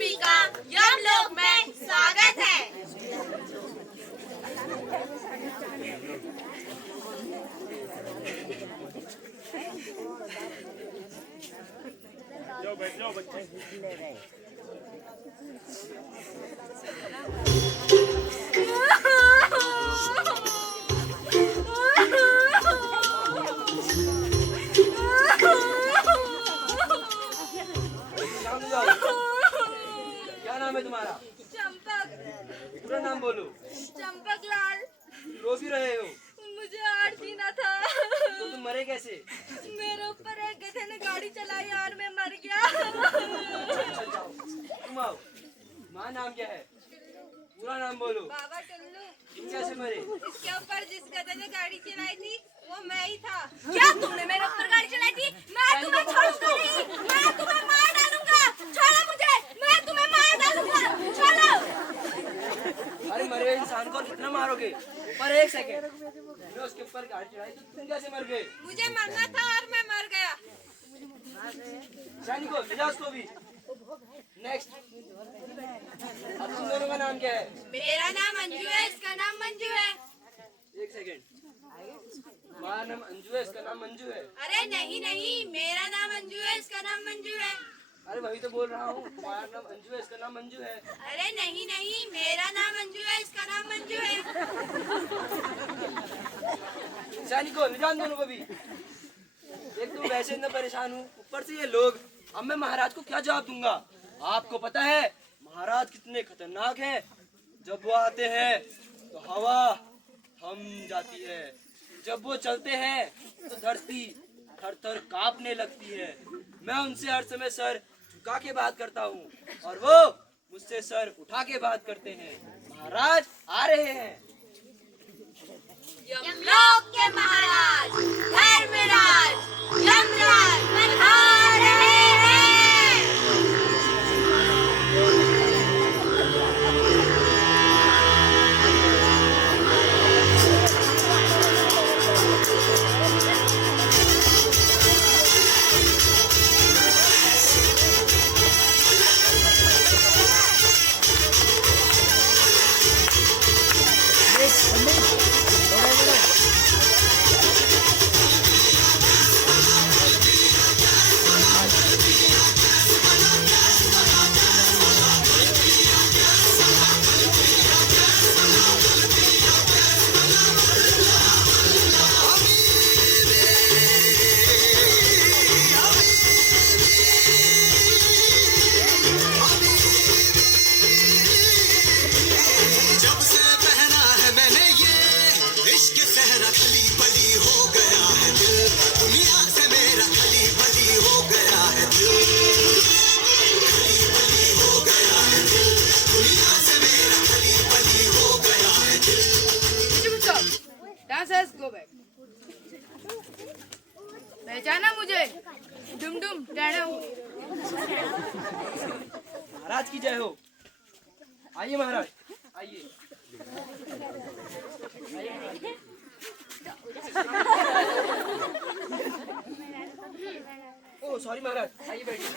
सभी का यमलोक में स्वागत है। जाओ बैठ जाओ बच्चे। क्या नाम है तुम्हारा? चंपक। पूरा नाम बोलो। चंपक लाल। रो भी रहे हो? मुझे 8 जीना था। तो तुम मरे कैसे? मेरे ऊपर एक गधे ने गाड़ी चलाई और मैं मर गया। अच्छा जाओ, तुम आओ। माँ नाम क्या है? पूरा नाम बोलो। बाबा टुल्लू। तुम कैसे मरे? इसके ऊपर जिस गधे ने गाड़ी चलाई थी वो मैं ही था। क्या तुमने मेरे ऊपर गाड़ी चलाई थी? मैं तुम्हें छोड़ूंगा नहीं। मैं तुम्हें मार डालूंगा। छोड़ो मुझे। मैं तुम्हें मार डालूंगा। छोड़ो। अरे मरे इंसान को कितना मारोगे? पर एक सेकेंड, तुमने उसके ऊपर गाड़ी चढ़ाई तो तुम कैसे मर गए? मुझे मरना था और मैं मर गया। सैनिकों ले जाओ उसको भी। नेक्स्ट, अब तुम दोनों का नाम क्या है? मेरा नाम अंजू है, इसका नाम मंजू है। एक सेकेंड, तुम्हारा नाम अंजू है, इसका नाम मंजू है। अरे नहीं नहीं, मेरा नाम अंजू है, इसका नाम मंजू है। अरे वही तो बोल रहा हूँ, तुम्हारा नाम अंजू है, इसका नाम मंजू है। अरे नहीं नहीं, मेरा नाम अंजू है, इसका नाम मंजू है। सैनिकों ले जाओ दोनों को भी। एक तो वैसे इतना परेशान हूँ, ऊपर से ये लोग। अब मैं महाराज को क्या जवाब दूंगा? आपको पता है महाराज कितने खतरनाक हैं। जब वो आते हैं तो हवा थम जाती है, जब वो चलते हैं तो धरती थर थर कांपने लगती है। मैं उनसे हर समय सर झुका के बात करता हूँ और वो मुझसे सर उठा के बात करते हैं। महाराज आ रहे हैं। यमलोक के महाराज धर्मराज यमराज पधार रहे हैं। पहचाना मुझे? डुम डुम डैडा हूँ। महाराज की जय हो। आइए महाराज, आइए। ओ सॉरी महाराज, आइए बैठिए।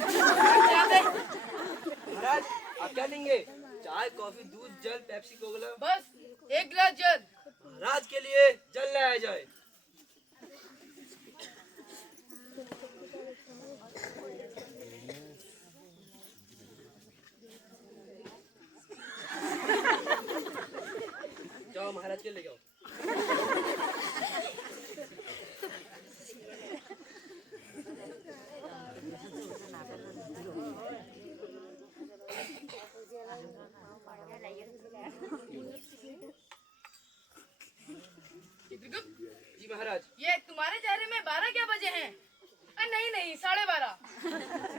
महाराज आप क्या लेंगे? चाय, कॉफी, दूध, जल, पेप्सी, कोला? बस एक गिलास जल। महाराज के लिए जल लाया जाए। जाओ महाराज के ले जाओ। जी महाराज। ये तुम्हारे चेहरे में 12 क्या बजे हैं? नहीं नहीं 12:30।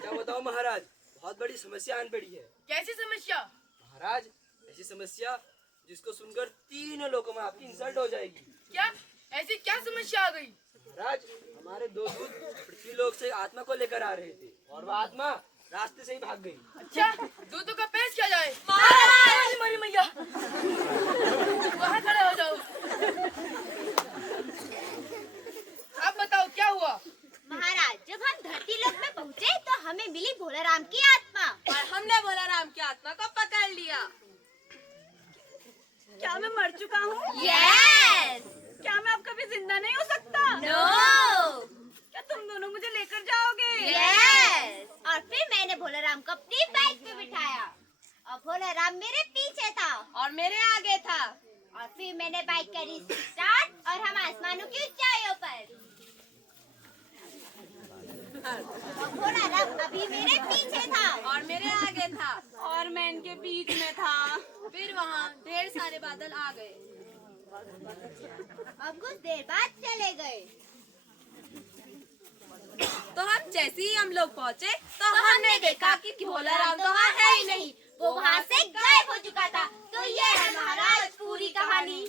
क्या बताओ महाराज, बहुत बड़ी समस्या आन पड़ी है। कैसी समस्या? महाराज ऐसी समस्या जिसको सुनकर तीनों लोगों में आपकी इंसल्ट हो जाएगी। क्या ऐसी क्या समस्या आ गई? महाराज हमारे दो दूत पृथ्वी लोक से आत्मा को लेकर आ रहे थे और वह आत्मा रास्ते से ही भाग गई। अच्छा, दूतों का पेश किया जाए। महाराज! मरी मैया, वहाँ खड़े हो जाओ। अब बताओ क्या हुआ? महाराज, जब हम धरती लोक में पहुँचे तो हमें मिली भोला राम की आत्मा। और हमने भोला राम की क्या मैं मर चुका हूँ? यस। क्या मैं अब कभी जिंदा नहीं हो सकता? नो। क्या तुम दोनों मुझे लेकर जाओगे? यस। और फिर मैंने भोला राम को अपनी बाइक पे बिठाया और भोला राम मेरे पीछे था और मेरे आगे था। और फिर मैंने बाइक करी स्टार्ट और हम आसमानों की ऊंचाइयों पर। और भोला राम अभी मेरे पीछे था और मेरे आगे था। और मैं इनके बीच में था। फिर वहाँ ढेर सारे बादल आ गए और कुछ देर बाद चले गए। तो जैसे ही हम लोग पहुँचे तो हमने देखा कि भोला राम तो वहाँ है ही नहीं, वो वहाँ से गायब हो चुका था। तो ये है महाराज पूरी कहानी।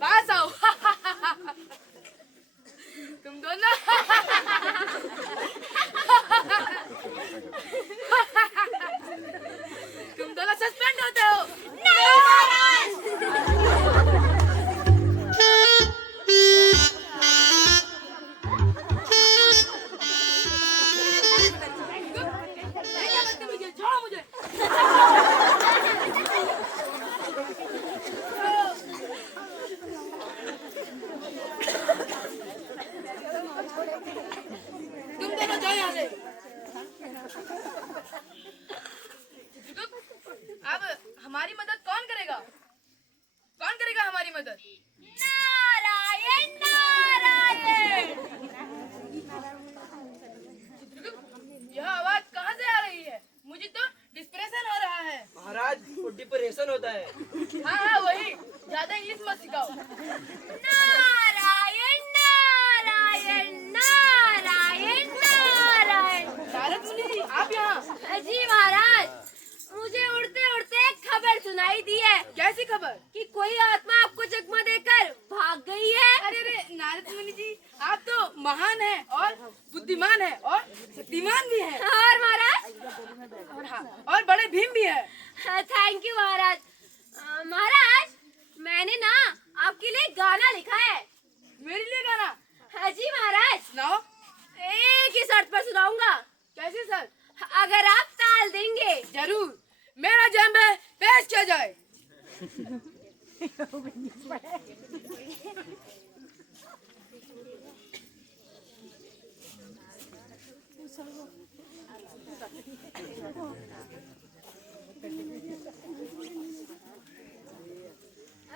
पास आओ। तुम दोनों तुम दोनों सस्पेंड होते हो। नहीं महाराज। क्या बदतमीजी है? छोड़ो मुझे। तुम दोनों जाओ यहाँ से। अब हमारी मदद कौन करेगा? कौन करेगा हमारी मदद? नारायण नारायण। यह आवाज कहाँ से आ रही है? मुझे तो डिस्प्रेशन हो रहा है। महाराज वो डिप्रेशन होता है। हाँ हाँ वही, ज्यादा इंग्लिश मत सिखाओ। नारायण नारायण नारायण नारायण। नारद मुनि जी आप यहाँ? जी महाराज, मुझे उड़ते उड़ते एक खबर सुनाई दी है कैसी खबर? कि कोई आत्मा आपको चकमा देकर भाग गई है। अरे अरे नारद मुनि जी आप तो महान हैं और बुद्धिमान हैं और शक्तिमान भी हैं और महाराज? और हाँ और बड़े भीम भी है। थैंक यू महाराज। महाराज मैंने ना आपके लिए गाना लिखा है। मेरे लिए गाना? हाँ जी महाराज। सुनाओ। एक ही शर्त पर सुनाऊंगा। कैसे सर? अगर आप ताल देंगे। जरूर, मेरा जम्बे पेश किया जाए।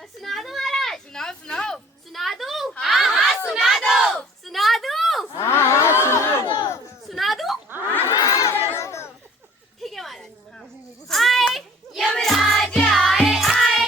सुना दो महाराज। सुनाओ सुनाओ। सुना दूं? हाँ हाँ सुना दो। सुना दूं? सुना दूं? ठीक है महाराज। आए यमराज आए आए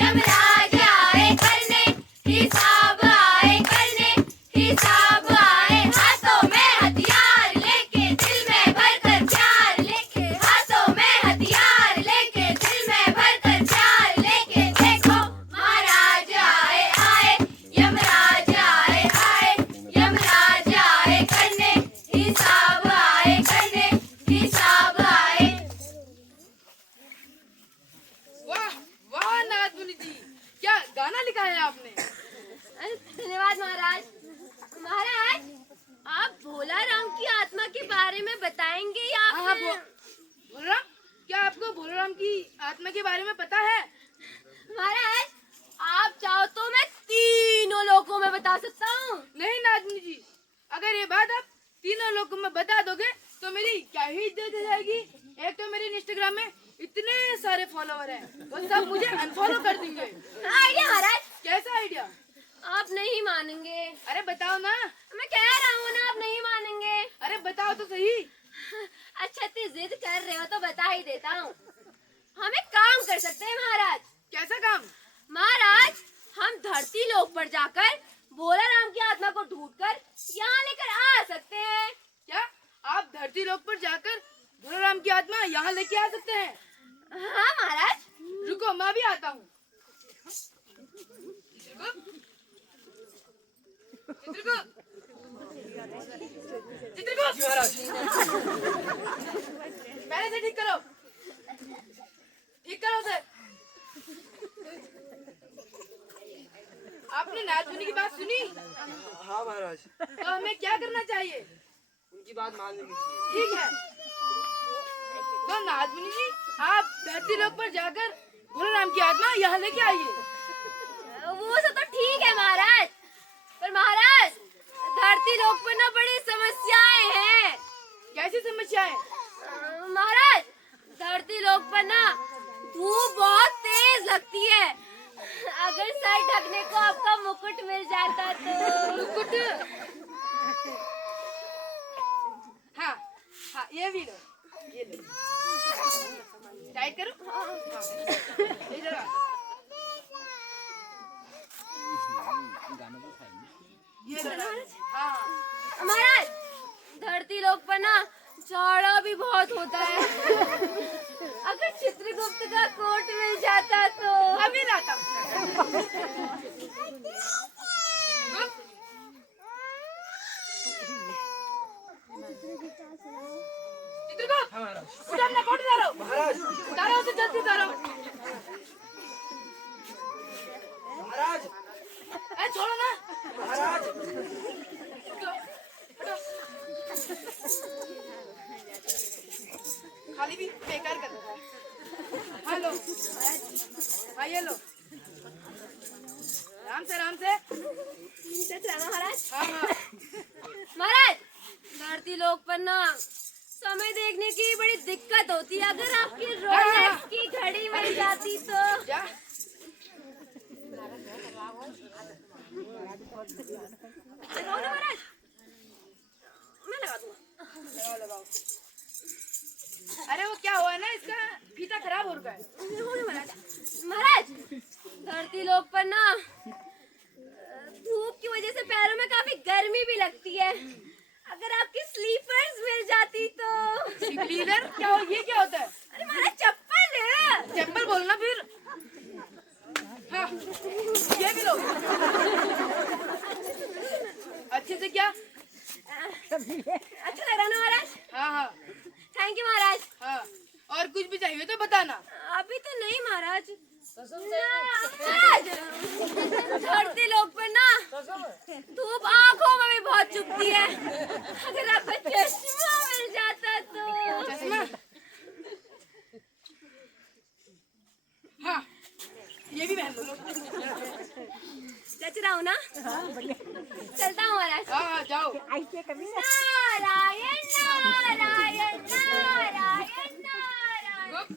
यमराज आए करने हिसाब आए करने हिसाब आए। हाथों में हथियार लेके दिल में भरकर प्यार लेके। हाथों में हथियार लेके दिल में भरकर प्यार लेके। देखो महाराज आए आए यमराज आए आए यमराज आए करने हिसाब आए करने हिसाब आए। वाह वाह नारद मुनि जी, क्या गाना लिखा है आपने? धन्यवाद महाराज। महाराज आप भोला राम की आत्मा के बारे में बताएंगे या हाँ फिर? बोलराम, क्या आपको बोलराम की आत्मा के बारे में पता है? महाराज आप चाहो तो मैं तीनों लोगों में बता सकता हूँ। नहीं नारद मुनि जी, अगर ये बात आप तीनों लोगों में बता दोगे तो मेरी क्या ही इज्जत हो जाएगी। एक तो मेरे इंस्टाग्राम में इतने सारे फॉलोवर हैं, वो सब मुझे अनफॉलो कर देंगे। आइडिया महाराज। कैसा आइडिया? आप नहीं मानेंगे। अरे बताओ ना। मैं कह रहा हूँ ना आप नहीं मानेंगे। अरे बताओ तो सही। अच्छा इतनी जिद कर रहे हो तो बता ही देता हूँ। हम एक काम कर सकते हैं महाराज। कैसा काम? महाराज हम धरती लोक पर जाकर भोला राम की आत्मा को ढूंढकर यहाँ लेकर आ सकते हैं। क्या आप धरती लोक पर जाकर भोलाराम की आत्मा यहाँ लेके आ सकते हैं? हाँ महाराज। रुको मैं भी आता हूँ। चित्रगुप्त, चित्रगुप्त, जी महाराज। पहले से ठीक करो, ठीक करो सर। आप आपने नाथमुनि की बात सुनी? हाँ महाराज, तो हमें क्या करना चाहिए? उनकी बात मान लेनी चाहिए। ठीक है, तो नाथमुनि जी आप धरती लोक पर जाकर भोलेराम की आत्मा यहाँ लेके आइए। वो सब तो ठीक है महाराज, पर महाराज धरती लोक पर ना बड़ी समस्याएं हैं। कैसी समस्याएं? महाराज धरती लोक पर ना धूप बहुत तेज लगती है। अगर सर ढकने को आपका मुकुट मिल जाता तो। मुकुट? हाँ हाँ, ये भी लो, ये लो, टाइट करो। हाँ, इधर आ। ये लो। हाँ महाराज धरती लोक पर ना जाड़ा भी बहुत होता है। अगर चित्रगुप्त का कोट मिल जाता तो। अभी लाता हूँ। चित्रगुप्त, हाँ महाराज। उठा अपना कोट उतारो। महाराज, उतारो उसे, जल्दी उतारो। महाराज, छोड़ो ना। महाराज। उठो, उठो। खाली भी बेकार कर दो। हाँ लो, हाँ ये लो, राम से राम से। महाराज हाँ हाँ, महाराज धरती लोक पर ना समय देखने की बड़ी दिक्कत होती है। अगर आपकी रोलेक्स की घड़ी मिल जाती तो। जा। लगाओ ना महाराज, मैं लगा दूंगा। लगाओ लगाओ। अरे वो क्या हुआ ना, इसका फीता खराब हो रखा है। महाराज धरती लोक पर ना धूप की वजह से पैरों में काफी गर्मी भी लगती है। अगर आपकी स्लीपर्स मिल जाती तो। स्लीपर क्या हो, ये क्या होता है? अरे महाराज चप्पल। चप्पल बोलना फिर। हाँ, ये भी लो। अच्छे से क्या? अच्छा लग रहा ना महाराज? हाँ हाँ थैंक यू महाराज। हाँ, और कुछ भी चाहिए तो बताना। अभी तो नहीं महाराज। महाराज धरती लोक पर ना धूप आंखों में भी बहुत चुभती है। अगर आपको चश्मा मिल जाता तो। चश्मा? हाँ, ये भी पहन लो। जच रहा हूँ ना? चलता हूँ महाराज। हाँ हाँ, जाओ। नारायण नारायण नारायण नारायण।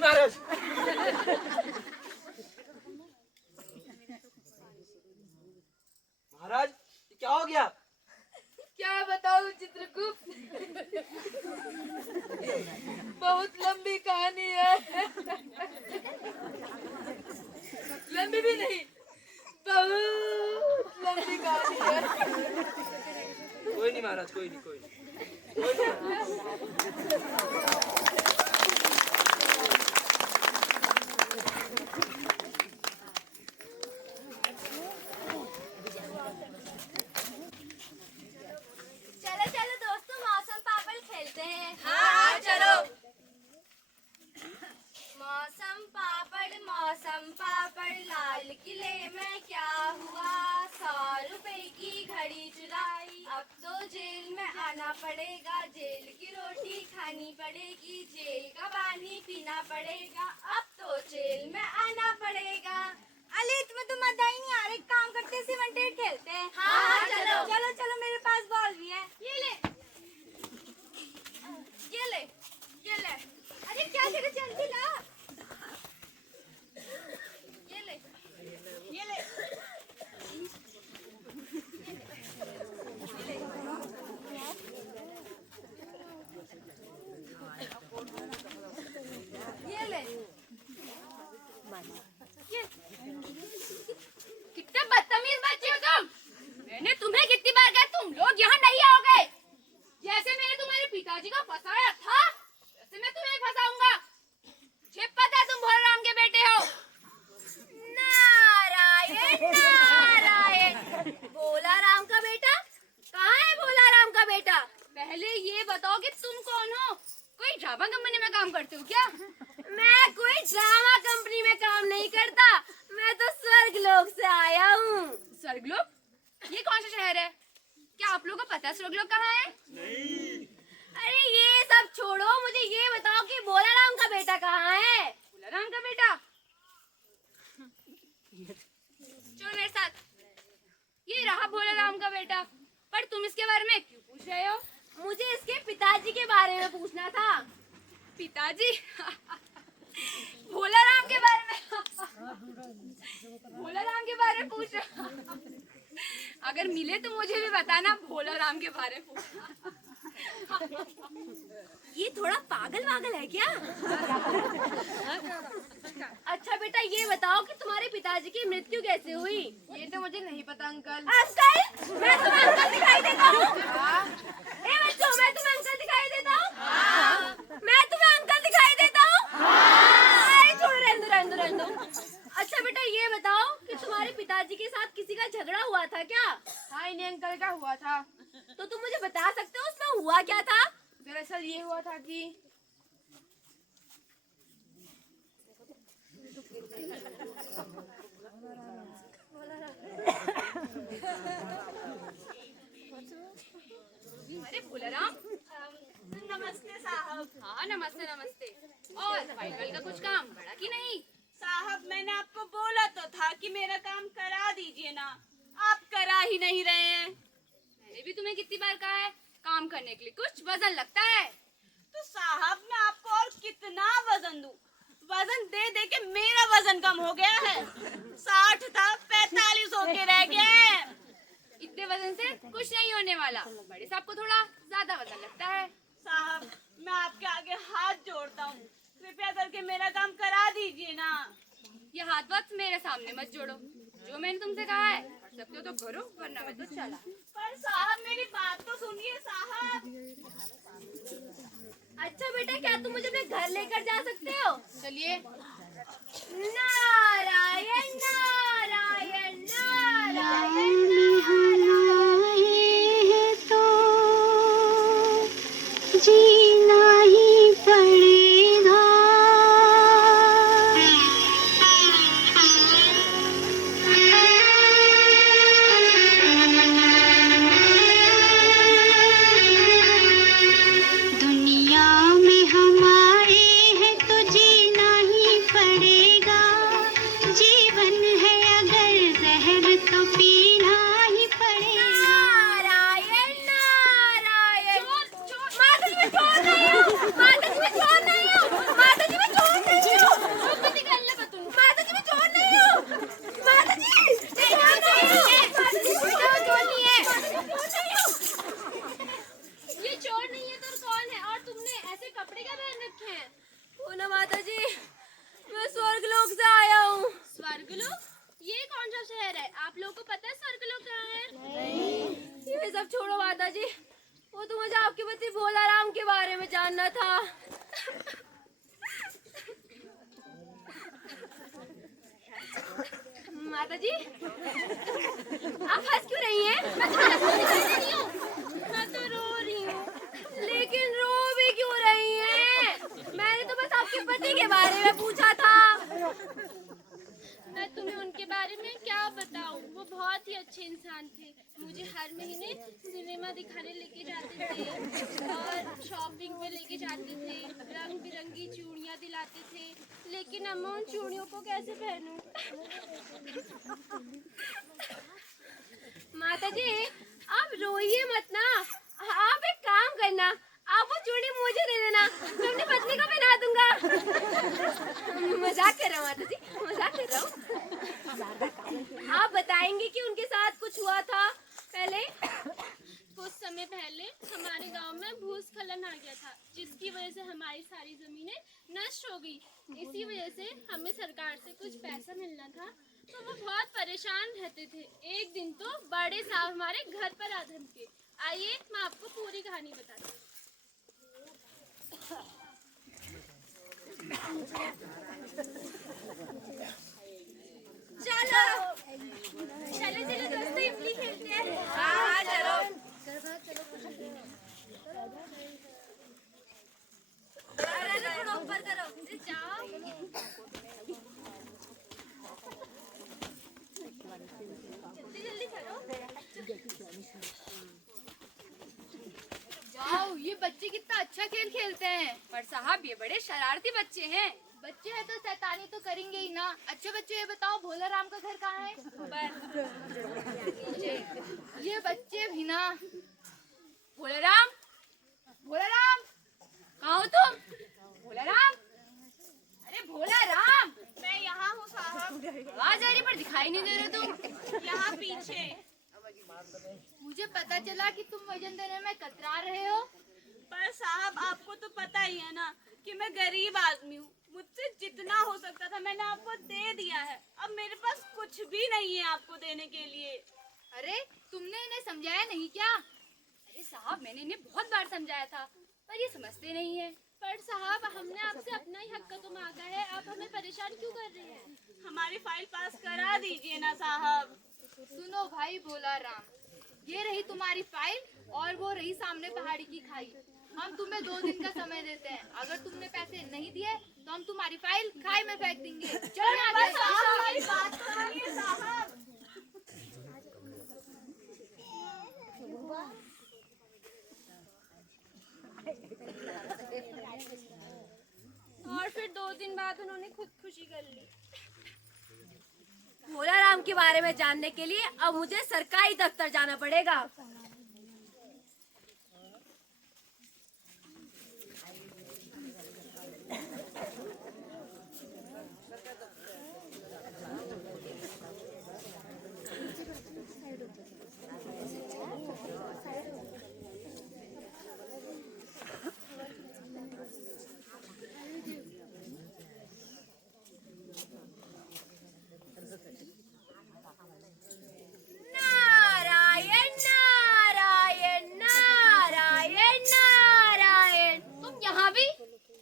महाराज, महाराज ये क्या हो गया? क्या बताऊं चित्रगुप्त, बहुत लंबी कहानी है। लंबी भी नहीं, बहुत लंबी कहानी है। कोई नहीं महाराज, कोई नहीं, कोई नहीं, कोई नहीं। चलो चलो दोस्तों मौसम पापड़ खेलते हैं। हाँ चलो। मौसम पापड़ लाल किले में क्या हुआ? 100 रुपए की घड़ी चुराई, अब तो जेल में आना पड़ेगा। जेल की रोटी खानी पड़ेगी, जेल का पानी पीना पड़ेगा। अब तो जेल में आना पड़ेगा। अली तुम्हें तो मजा ही नहीं आ रहा, काम करते सीमेंटेड खेलते हैं। हाँ चलो चलो चलो, मेरे पास बॉल भी है। ये ले ये ले ये ले। अरे क्या करे, जल्दी ला। ये ले ये ले। ये ले लोग कहाँ हैं? अरे ये सब छोड़ो, मुझे ये बताओ कि भोला राम का बेटा कहाँ है? भोला राम का बेटा? चलो मेरे साथ। ये रहा भोला राम का बेटा। पर तुम इसके बारे में क्यों पूछ रहे हो? मुझे इसके पिताजी के बारे में पूछना था। पिताजी? भोला राम के बारे में? भोला राम के बारे में पूछ रहे हो? अगर मिले तो मुझे भी बताना, भोला राम के बारे में पूछना। ये थोड़ा पागल वागल है क्या? अच्छा बेटा ये बताओ कि तुम्हारे पिताजी की मृत्यु कैसे हुई? ये तो मुझे नहीं पता अंकल। अंकल? मैं तुम्हें अंकल दिखाई देता हूँ? ए बच्चों, मैं तुम्हें अंकल दिखाई देता हूँ? मैं तुम्हें अंकल दिखाई देता हूँ? अरे छोड़ो, रहने दो। अच्छा बेटा ये बताओ कि तुम्हारे पिताजी के साथ किसी का झगड़ा हुआ था क्या? हाँ, इन्हें अंकल का हुआ था। तो तुम मुझे बता सकते हो उसमें हुआ क्या था? दरअसल ये हुआ था कि अरे भोला राम, नमस्ते साहब। हाँ नमस्ते नमस्ते। और फाइल का कुछ काम बड़ा कि नहीं? साहब मैंने आपको बोला तो था कि मेरा काम करा दीजिए ना, आप करा ही नहीं रहे हैं। मैंने भी तुम्हें कितनी बार कहा है, काम करने के लिए कुछ वजन लगता है। तो साहब मैं आपको और कितना वजन दूं? वजन दे दे के मेरा वजन कम हो गया है। 60 था, 45 होके रह गया है। इतने वजन से कुछ नहीं होने वाला, बड़े साहब को थोड़ा ज्यादा वजन लगता है। साहब मैं आपके आगे हाथ जोड़ता हूँ, कृपया करके मेरा काम करा दीजिए ना। ये हाथ वाथ मेरे सामने मत जोड़ो, जो मैंने तुमसे कहा है कर सकते हो तो करो, वरना मैं तो चला। पर साहब मेरी बात तो सुनिए साहब। अच्छा बेटा क्या तुम मुझे अपने घर लेकर जा सकते हो? चलिए। नारायण नारायण नारायण तो जीना ही पड़ेगा। दुनिया में हम आए हैं तो जीना ही पड़ेगा। जीवन है अगर जहर तो पीना ही पड़ेगा। नारायण नारायण। माता जी मैं चोर नहीं हूँ। माता जी मैं चोर नहीं हूँ। माता जी मैं चोर नहीं हूँ। चुप निकल ले बतून। माता जी मैं चोर नहीं हूँ। माता जी मैं चोर नहीं हूँ। माता जी मैं चोर नहीं है। ये चोर नहीं है तो कौन है? और तुमने ऐसे कपड़े क्या पहन रखे हैं? ओ ना माता जी, मैं स्वर्गलोक से आया हूँ। स्वर्गलोक? ये कौन सा शहर है? आप लोगों को पता है स्वर्गलोक कहाँ है? ये सब छोड़ो माता जी, वो तो मुझे आपके पति भोला राम के बारे में जानना था। माता जी आप हंस क्यों रही हैं? मैं तो हंसती दिखाई दे रही हूँ। मैं तो रो रही हूँ। लेकिन रो भी क्यों रही हैं? मैंने तो बस आपके पति के बारे में पूछा था। मैं तुम्हें उनके बारे में क्या बताऊं? वो बहुत ही अच्छे इंसान थे। मुझे हर महीने सिनेमा दिखाने लेके जाते थे और शॉपिंग पे लेके जाते थे, रंग बिरंगी चूड़ियां दिलाते थे। लेकिन अम्मा उन चूड़ियों को कैसे पहनूं? माता जी आप रोइए मत ना। आप एक काम करना, आप वो चूड़ी मुझे दे देना, मैं अपनी पत्नी को पहना दूंगा। मजाक कर रहा हूँ माता जी, मजाक कर रहा हूँ। आप बताएंगे कि उनके साथ कुछ हुआ था पहले? कुछ समय पहले हमारे गांव में भूस्खलन आ गया था, जिसकी वजह से हमारी सारी जमीनें नष्ट हो गई। इसी वजह से हमें सरकार से कुछ पैसा मिलना था, तो वो बहुत परेशान रहते थे। एक दिन तो बड़े साहब हमारे घर पर आ धमके। आइए मैं आपको पूरी कहानी बताती हूँ। चलो चलो चलो दोस्तों इमली खेलते हैं। हाँ चलो। अरे थोड़ा ऊपर करो। जाओ। जल्दी जल्दी करो। बच्चे कितना अच्छा खेल खेलते हैं। पर साहब ये बड़े शरारती बच्चे हैं। बच्चे हैं तो शैतानी तो करेंगे ही ना। अच्छा बच्चे ये बताओ भोला राम का घर कहाँ है? ये बच्चे भी ना। भोला राम, भोला राम कहाँ हो तुम? भोला राम, अरे भोला राम, मैं यहाँ हूँ साहब, आवाज आ रही पर दिखाई नहीं दे रहे तुम। यहाँ पीछे। मुझे पता चला कि तुम वजन देने में कतरा रहे हो। पर साहब आपको तो पता ही है ना कि मैं गरीब आदमी हूँ। मुझसे जितना हो सकता था मैंने आपको दे दिया है। अब मेरे पास कुछ भी नहीं है आपको देने के लिए। अरे तुमने इन्हें समझाया नहीं क्या? अरे साहब मैंने इन्हें बहुत बार समझाया था पर ये समझते नहीं है। पर साहब हमने आपसे अपना ही हक तो मांगा है, आप हमें परेशान क्यों कर रहे हैं? हमारी फाइल पास करा दीजिए ना साहब। सुनो भाई भोला राम, ये रही तुम्हारी फाइल और वो रही सामने पहाड़ी की खाई। हम तुम्हें 2 दिन का समय देते हैं। अगर तुमने पैसे नहीं दिए तो हम तुम्हारी फाइल खाई में फेंक देंगे। चलो यहाँ से। हमारी बात सुनिए साहब। और फिर 2 दिन बाद उन्होंने खुदकुशी कर ली। भोला राम के बारे में जानने के लिए अब मुझे सरकारी दफ्तर जाना पड़ेगा। नारायण नारायण नारायण नारायण। तुम यहाँ भी?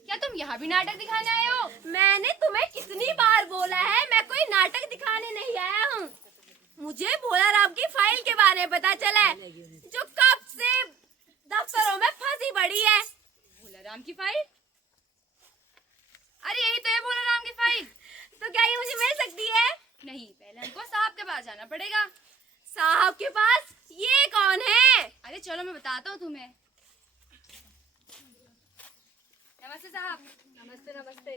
क्या तुम यहाँ भी नाटक दिखाने आए हो? मैंने तुम्हें कितनी बार बोला है मैं कोई नाटक दिखाने नहीं आया हूँ। मुझे भोला राम की फाइल के बारे में पता चला है जो कब से दफ्तरों में फंसी पड़ी है। भोला राम की फाइल? अरे यही तो है भोला राम की फाइल। तो क्या ये मुझे मिल सकती है? नहीं, पहले हमको साहब के पास जाना पड़ेगा। साहब के पास? ये कौन है? अरे चलो मैं बताता हूँ तुम्हें। नमस्ते साहब। नमस्ते नमस्ते।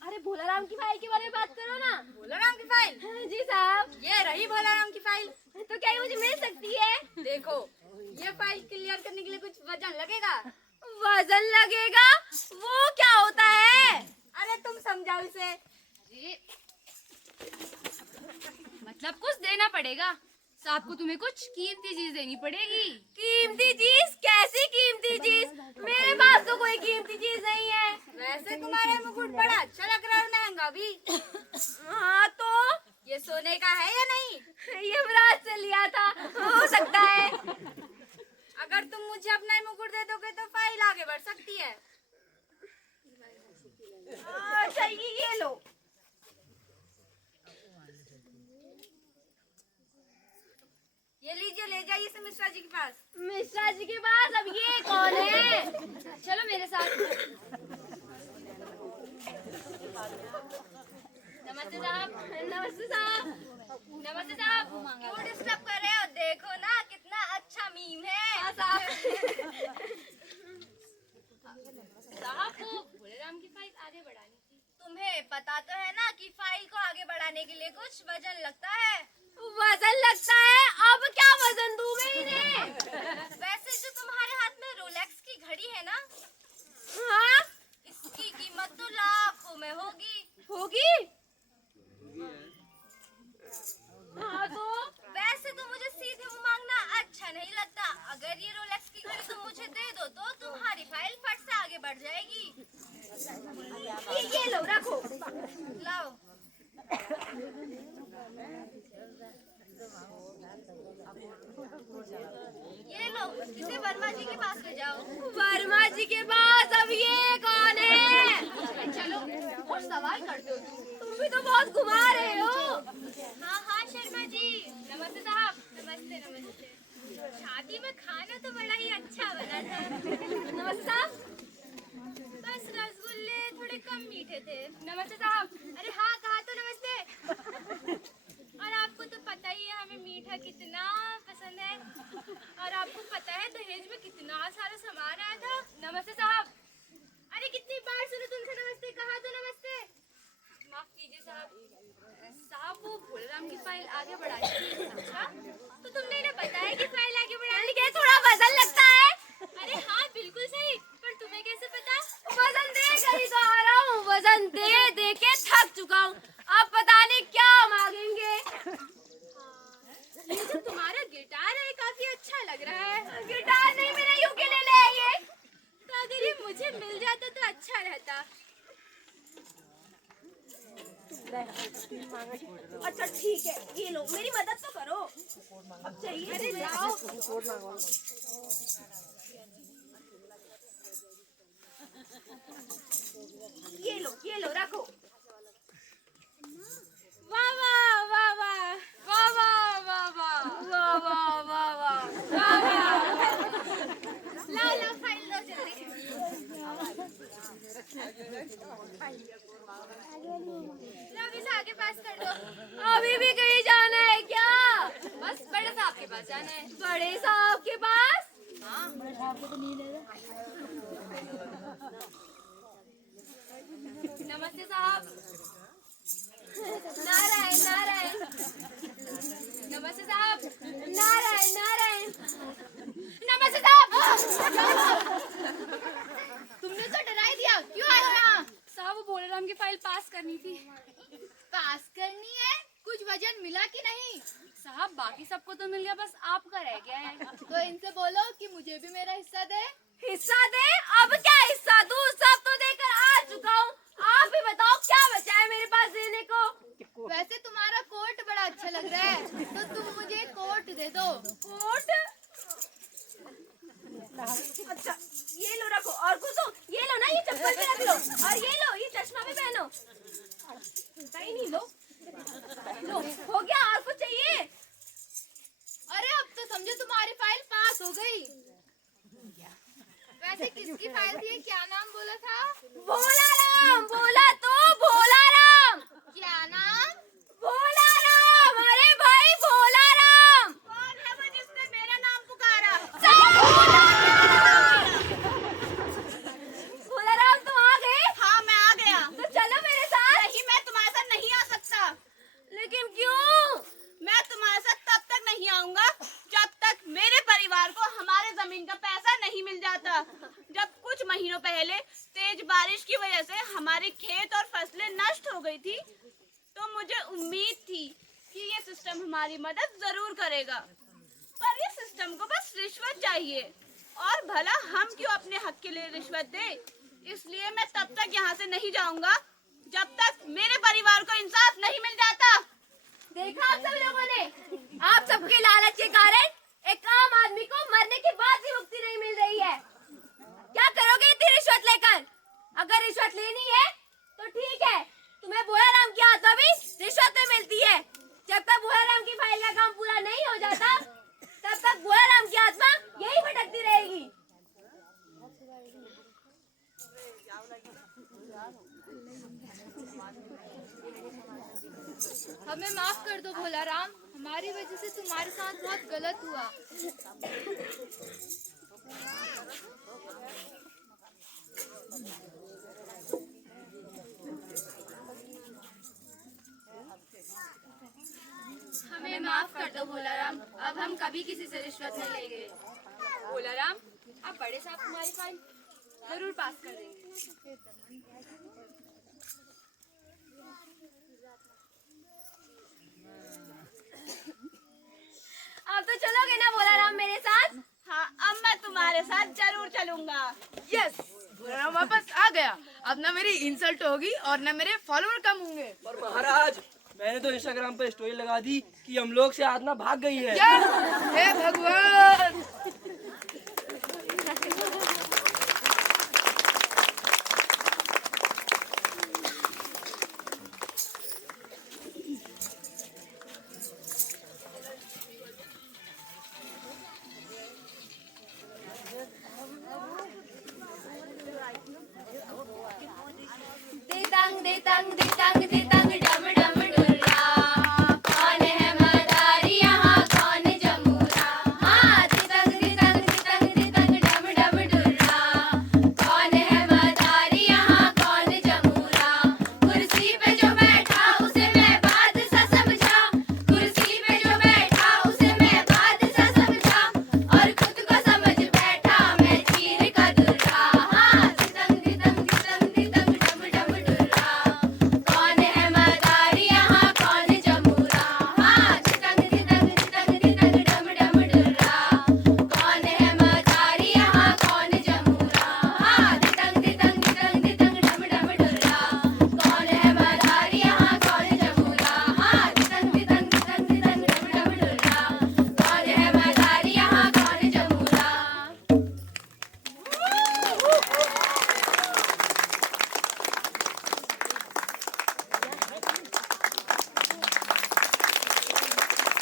अरे भोला राम की फाइल के बारे में बात करो ना। भोला राम की फाइल? हाँ, जी साहब। ये रही भोला राम की फाइल। तो क्या ये मुझे मिल सकती है? देखो ये फाइल क्लियर करने के लिए कुछ वजन लगेगा। वजन लगेगा? वो क्या होता है? अरे तुम समझाओ इसे। मतलब कुछ देना पड़ेगा। साहब को तुम्हें कुछ कीमती चीज देनी पड़ेगी। कीमती चीज? कैसी कीमती चीज? मेरे पास तो कोई कीमती चीज नहीं है। वैसे तुम्हारा मुकुट बड़ा अच्छा लग रहा है, महंगा भी। हाँ तो ये सोने का है या नहीं? यमराज से लिया था, हो सकता है। अगर तुम मुझे अपना ही मुकुट दे दोगे तो फाइल आगे बढ़ सकती है। अच्छा ये लो। ये लीजिए, ले जाइए इसे मिश्रा जी के पास। मिश्रा जी के पास? अब ये कौन है? चलो मेरे साथ। नमस्ते साहब। नमस्ते साहब। नमस्ते साहब। क्यों डिस्टर्ब कर रहे हो? देखो ना कितना अच्छा मीम है। साहब को भोले राम की फाइल आगे बढ़ानी थी। तुम्हें पता तो है ना कि फाइल को आगे बढ़ाने के लिए कुछ वजन लगता है। वजन लगता है? अब क्या वजन दूं मैं इन्हें? वैसे जो तुम्हारे हाथ में रोलेक्स की घड़ी है ना, हाँ इसकी कीमत तो लाखों में होगी। होगी? हाँ तो वैसे तो मुझे सीधे मुंह मांगना अच्छा नहीं लगता। अगर ये रोलेक्स की घड़ी तुम मुझे दे दो तो तुम्हारी फाइल फट से आगे बढ़ जाएगी। ये लो, रखो। लाओ। ये लो, इसे वर्मा जी के पास ले जाओ। वर्मा जी के पास? अब ये कौन है? चलो और सवाल करते हो तुम भी तो बहुत घुमा रहे हो। हाँ हाँ शर्मा जी। नमस्ते साहब। नमस्ते नमस्ते। शादी में खाना तो बड़ा ही अच्छा बना था। नमस्ते साहब। बस रसगुल्ले थोड़े कम मीठे थे। नमस्ते साहब। अरे हाँ कहा तो नमस्ते। और आपको तो पता ही है हमें मीठा है दहेज में कितना सारा सामान आया था। नमस्ते साहब। अरे कितनी बार सुनो तुमसे नमस्ते, कहा तो नमस्ते। माफ कीजिए साहब। साहब वो भोलेराम की फाइल आगे बढ़ाई थी। अच्छा तो तुमने इन्हें बताया कि फाइल आगे बढ़ाने के थोड़ा वजन लगता है। अरे हाँ बिल्कुल सही, पर तुम्हें कैसे पता? वजन दे कर ही तो आ रहा हूँ, वजन दे दे के थक चुका हूँ। अब पता नहीं क्या मांगेंगे। ये जो तुम्हारा गिटार है काफी अच्छा लग रहा है। गिटार नहीं मेरा यूकेलेले है ये। तो अगर ये मुझे मिल जाता तो अच्छा रहता। अच्छा ठीक है, ये लो, मेरी मदद तो करो। अब चाहिए। अरे जाओ। ये लो रखो। वाह वाह वाह वाह वाह वाह वाह वाह वाह वाह वाह वाह। ला फाइल लो जल्दी। लो इसे आगे पास कर दो। अभी भी कहीं जाना है क्या? बस बड़े साहब के पास जाना है। बड़े साहब के पास? हाँ। नमस्ते साहब। नारायण नारायण। नमस्ते साहब। नारायण नारायण। नमस्ते साहब। तुमने तो डरा ही दिया, क्यों आए हो यहाँ? साहब वो भोलेराम की फाइल पास करनी थी। पास करनी है? कुछ वजन मिला कि नहीं? साहब बाकी सबको तो मिल गया, बस आपका रह गया है। तो इनसे बोलो कि मुझे भी मेरा हिस्सा दे। हिस्सा दे? अब क्या हिस्सा दूं? सब तो देकर आ चुका हूँ। आप ही बताओ क्या बचा है मेरे पास देने को? वैसे तुम्हारा कोट बड़ा अच्छा लग रहा है, तो तुम मुझे कोट दे दो। कोट? अच्छा ये लो रखो, और कुछ दो? ये लो ना, ये चप्पल भी रख लो, और ये लो, ये चश्मा भी पहनो। कहीं नहीं, लो हो गया, और कुछ चाहिए? अरे अब तो समझो तुम्हारी फाइल पास हो गई। वैसे किसकी फाइल थी? क्या नाम बोला था? भोलाराम। बोला तो भोलाराम। क्या नाम? भोलाराम। अरे भाई भोलाराम। कौन है वो जिसने मेरा नाम पुकारा? भोलाराम तुम आ गए? हाँ मैं आ गया। तो चलो मेरे साथ। नहीं मैं तुम्हारे साथ नहीं आ सकता। लेकिन क्यों? मैं तुम्हारे साथ तब तक नहीं आऊंगा जब तक मेरे परिवार को हमारे जमीन का पैसा नहीं मिल जाता। जब कुछ महीनों पहले तेज बारिश की वजह से हमारे खेत और फसलें नष्ट हो गई थी, तो मुझे उम्मीद थी कि ये सिस्टम हमारी मदद जरूर करेगा। पर ये सिस्टम को बस रिश्वत चाहिए, और भला हम क्यों अपने हक के लिए रिश्वत दे। इसलिए मैं तब तक यहाँ से नहीं जाऊंगा जब तक मेरे परिवार को इंसाफ नहीं मिल जाता। देखा आप सब लोगों ने, आप सबके लालच के कारण एक आम आदमी को मरने के बाद भी मुक्ति नहीं मिल रही है। क्या करोगे इतनी रिश्वत लेकर? अगर रिश्वत लेनी है तो ठीक है, तुम्हें भोलाराम की आत्मा भी रिश्वत में मिलती है। जब तक भोलाराम की फाइल का काम पूरा नहीं हो जाता, तब तक भोलाराम की आत्मा यही भटकती रहेगी। हमें माफ कर दो भोलाराम, हमारी वजह से तुम्हारे साथ बहुत गलत हुआ। हमें माफ कर दो भोलाराम, अब हम कभी किसी से रिश्वत नहीं लेंगे। भोलाराम अब बड़े साहब तुम्हारी फाइल जरूर पास कर देंगे। अब तो चलोगे ना भोलाराम मेरे साथ? हाँ अब मैं तुम्हारे साथ जरूर चलूंगा। यस, भोलाराम वापस आ गया। अब ना मेरी इंसल्ट होगी और ना मेरे फॉलोअर कम होंगे। और महाराज मैंने तो इंस्टाग्राम पे स्टोरी लगा दी कि हम लोग से आत्मा भाग गई है। हे भगवान। दे तंग दे तंग दे तंग दे तंग